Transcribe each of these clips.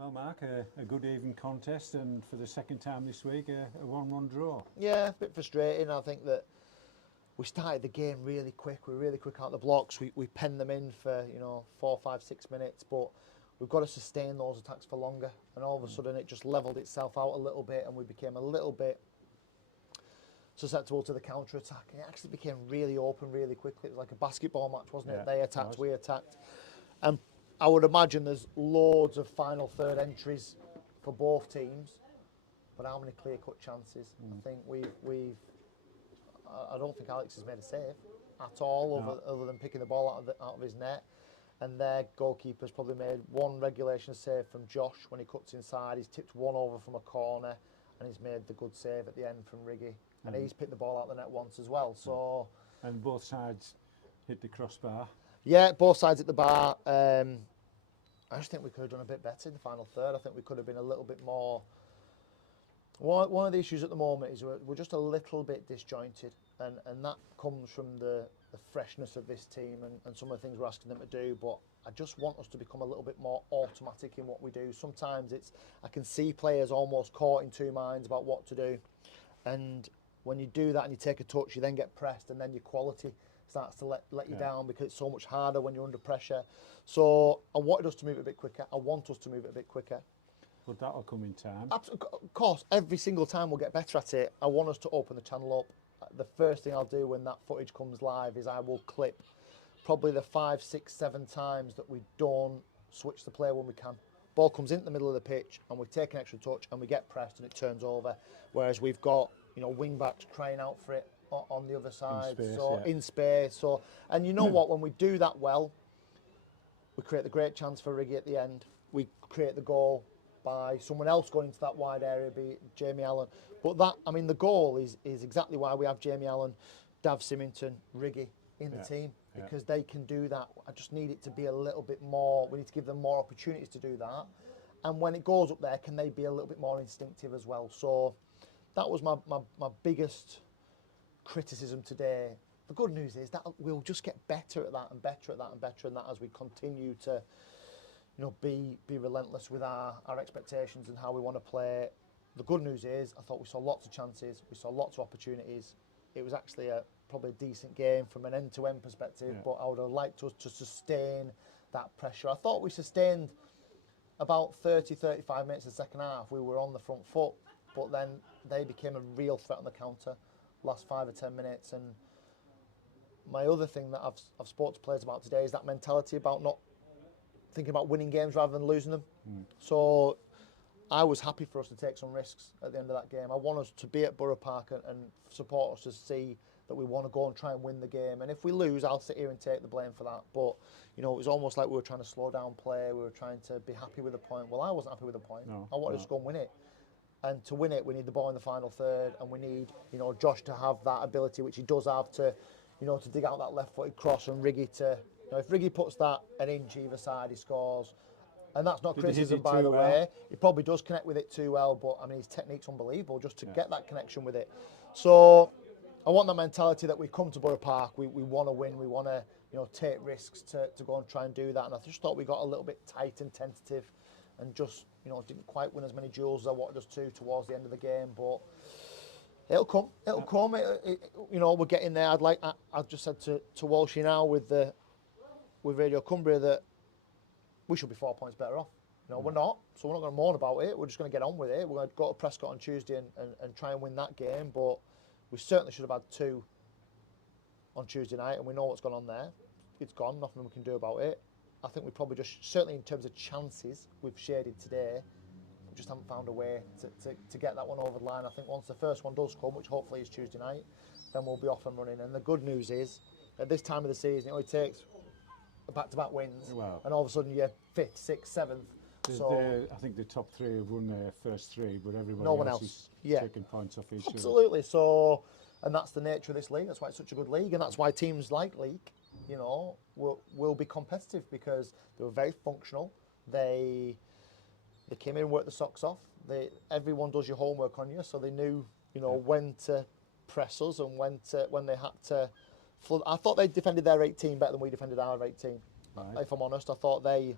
Well, Mark, a good even contest, and for the second time this week, a 1-1 draw. Yeah, a bit frustrating. I think that we started the game really quick. We were really quick out the blocks. We penned them in for 4, 5, 6 minutes, but we've got to sustain those attacks for longer. And all of a sudden, it just levelled itself out a little bit, and we became a little bit susceptible to the counter attack. It actually became really open really quickly. It was like a basketball match, wasn't it? They attacked, we attacked, and I would imagine there's loads of final third entries for both teams, but how many clear-cut chances? I think I don't think Alex has made a save at all, other than picking the ball out of his net. And their goalkeeper's probably made one regulation save from Josh when he cuts inside. He's tipped one over from a corner, and he's made the good save at the end from Riggy. And he's picked the ball out the net once as well. So, and both sides hit the crossbar. Yeah, both sides at the bar. I just think we could have done a bit better in the final third. I think we could have been a little bit more. One of the issues at the moment is we're just a little bit disjointed, and that comes from the freshness of this team and some of the things we're asking them to do. But I just want us to become a little bit more automatic in what we do. Sometimes I can see players almost caught in two minds about what to do, and when you do that and you take a touch, you then get pressed, and then your quality starts to let you down because it's so much harder when you're under pressure. So I wanted us to move it a bit quicker. I want us to move it a bit quicker. But that'll come in time. Absolutely, of course, every single time we'll get better at it. I want us to open the channel up. The first thing I'll do when that footage comes live is I will clip probably the 5, 6, 7 times that we don't switch the player when we can. Ball comes into the middle of the pitch and we take an extra touch and we get pressed and it turns over. Whereas we've got wing backs crying out for it on the other side, in space. And you know what? When we do that well, we create the great chance for Riggy at the end. We create the goal by someone else going into that wide area, be it Jamie Allen. But the goal is exactly why we have Jamie Allen, Dav Symington, Riggy in the team, because they can do that. I just need it to be a little bit more. We need to give them more opportunities to do that. And when it goes up there, can they be a little bit more instinctive as well? So that was my biggest criticism today. The good news is that we'll just get better at that and better at that and better at that as we continue to be relentless with our expectations and how we want to play. The good news is I thought we saw lots of chances, we saw lots of opportunities. It was actually probably a decent game from an end-to-end perspective, but I would have liked us to sustain that pressure. I thought we sustained about 30, 35 minutes of the second half. We were on the front foot, but then they became a real threat on the counter last 5 or 10 minutes. And my other thing that I've spoken to players about today is that mentality about not thinking about winning games rather than losing them. So I was happy for us to take some risks at the end of that game. I want us to be at Borough Park and support us to see that we want to go and try and win the game. And if we lose, I'll sit here and take the blame for that. But, it was almost like we were trying to slow down play. We were trying to be happy with the point. Well, I wasn't happy with the point. I wanted us to go and win it. And to win it, we need the ball in the final third, and we need, Josh to have that ability, which he does have, to dig out that left-footed cross, and Riggy to, if Riggy puts that an inch either side, he scores. And that's not criticism, by the way. He probably does connect with it too well, but his technique's unbelievable just to get that connection with it. So I want that mentality that we come to Borough Park, we want to win, we want to, take risks to go and try and do that. And I just thought we got a little bit tight and tentative, and just, didn't quite win as many duels as I wanted us to towards the end of the game. But it'll come. We're getting there. I've just said to Walshy now with Radio Cumbria that we should be 4 points better off. We're not, so we're not going to moan about it. We're just going to get on with it. We're going to go to Prescott on Tuesday and try and win that game. But we certainly should have had 2 on Tuesday night, and we know what's gone on there. It's gone. Nothing we can do about it. I think we probably just, certainly in terms of chances we've shaded today, we just haven't found a way to get that one over the line. I think once the first one does come, which hopefully is Tuesday night, then we'll be off and running. And the good news is, at this time of the season, it only takes back-to-back wins, and all of a sudden you're 5th, 6th, 7th. I think the top 3 have won their first 3, but everybody no one else is taking points off each other. Absolutely. So, and that's the nature of this league. That's why it's such a good league, and that's why teams like Leek, will be competitive, because they were very functional. They came in and worked the socks off. Everyone does your homework on you, so they knew, when to press us and when they had to. I thought they defended their 18 better than we defended our 18. Right. If I'm honest, I thought they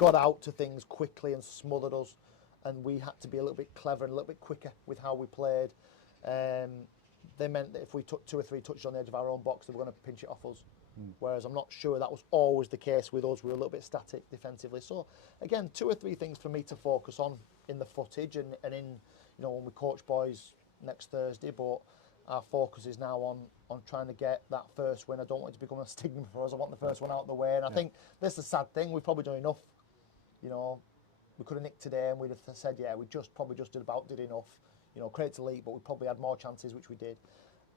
got out to things quickly and smothered us, and we had to be a little bit clever and a little bit quicker with how we played. They meant that if we took 2 or 3 touches on the edge of our own box, they were going to pinch it off us. Whereas I'm not sure that was always the case with us. We were a little bit static defensively. So again, 2 or 3 things for me to focus on in the footage and in, you know, when we coach boys next Thursday. But our focus is now on trying to get that first win. I don't want it to become a stigma for us. I want the first one out of the way. And I think this is the sad thing. We've probably done enough. You know, we could have nicked today and we'd have said, yeah, we probably just did enough. You know, create a lead, but we probably had more chances, which we did.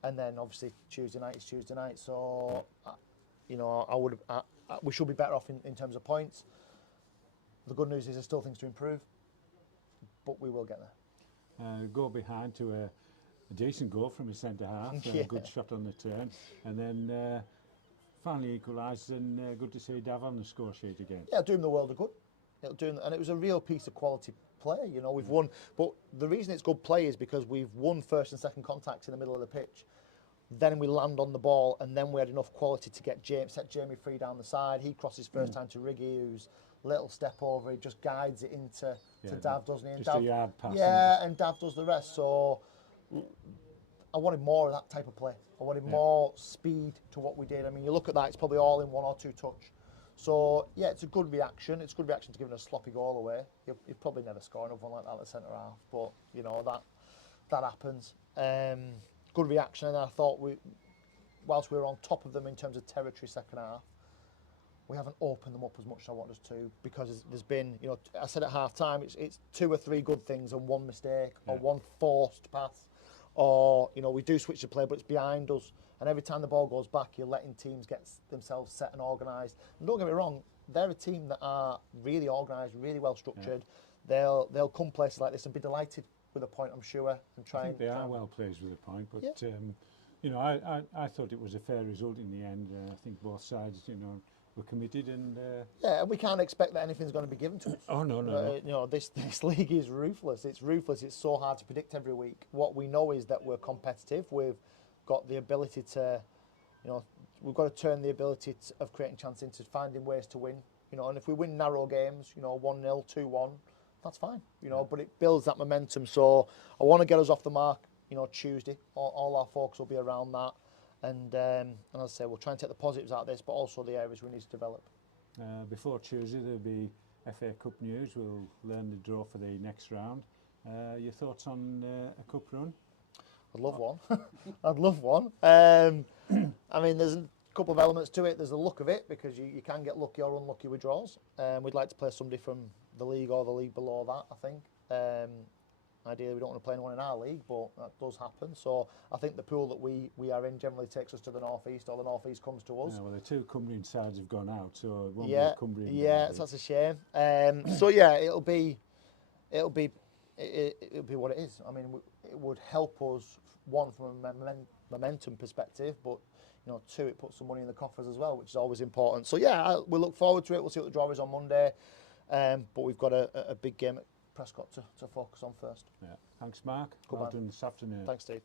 And then obviously Tuesday night is Tuesday night. So, you know, we should be better off in terms of points. The good news is there's still things to improve, but we will get there. Go behind to a decent goal from a centre half, a good shot on the turn, and then finally equalised, and good to see Dav on the score sheet again. Yeah, it'll do him the world of good. It'll do him, and it was a real piece of quality play. You know, we've won, but the reason it's good play is because we've won first and second contacts in the middle of the pitch. Then we land on the ball, and then we had enough quality to set Jamie free down the side. He crosses first time to Riggy, who's little step over. He just guides it into Dav, doesn't he? And just a yard pass. Yeah, and Dav does the rest. So I wanted more of that type of play. I wanted more speed to what we did. I mean, you look at that; it's probably all in 1 or 2 touch. So yeah, it's a good reaction. It's a good reaction to giving a sloppy goal away. You'd probably never score another one like that at the centre half, but you know that happens. Good reaction, and I thought whilst we were on top of them in terms of territory second half, we haven't opened them up as much as I want us to, because there's been, you know, I said at half time, it's 2 or 3 good things and 1 mistake or 1 forced pass, or you know, we do switch the play but it's behind us, and every time the ball goes back you're letting teams get themselves set and organised. And don't get me wrong, they're a team that are really organised, really well structured. They'll come places like this and be delighted with a point, I'm sure, and try. I think they are well pleased with a point, but you know, I thought it was a fair result in the end. I think both sides, you know, were committed, and yeah, and we can't expect that anything's going to be given to us. Oh no. You know, this league is ruthless. It's ruthless. It's so hard to predict every week. What we know is that we're competitive. We've got the ability to, you know, we've got to turn the ability of creating chance into finding ways to win. You know, and if we win narrow games, you know, 1-0, 2-1. That's fine, you know, but it builds that momentum. So I want to get us off the mark, you know, Tuesday. All our focus will be around that. And as I say, we'll try and take the positives out of this, but also the areas we need to develop. Before Tuesday, there'll be FA Cup news. We'll learn the draw for the next round. Your thoughts on a cup run? I'd love one. I'd love one. I mean, there's a couple of elements to it. There's the look of it, because you can get lucky or unlucky with draws. We'd like to play somebody from the league or the league below that, I think. Ideally, we don't want to play anyone in our league, but that does happen. So I think the pool that we are in generally takes us to the North East, or the North East comes to us. Yeah, well, the 2 Cumbrian sides have gone out, so it won't be a Cumbrian. Yeah, so that's a shame. So yeah, it'll be what it is. I mean, it would help us, 1, from a momentum perspective, but you know, 2, it puts some money in the coffers as well, which is always important. So yeah, we'll look forward to it. We'll see what the draw is on Monday, but we've got a big game at Prescott to focus on first. Yeah. Thanks, Mark. Well done this afternoon. Thanks, Steve.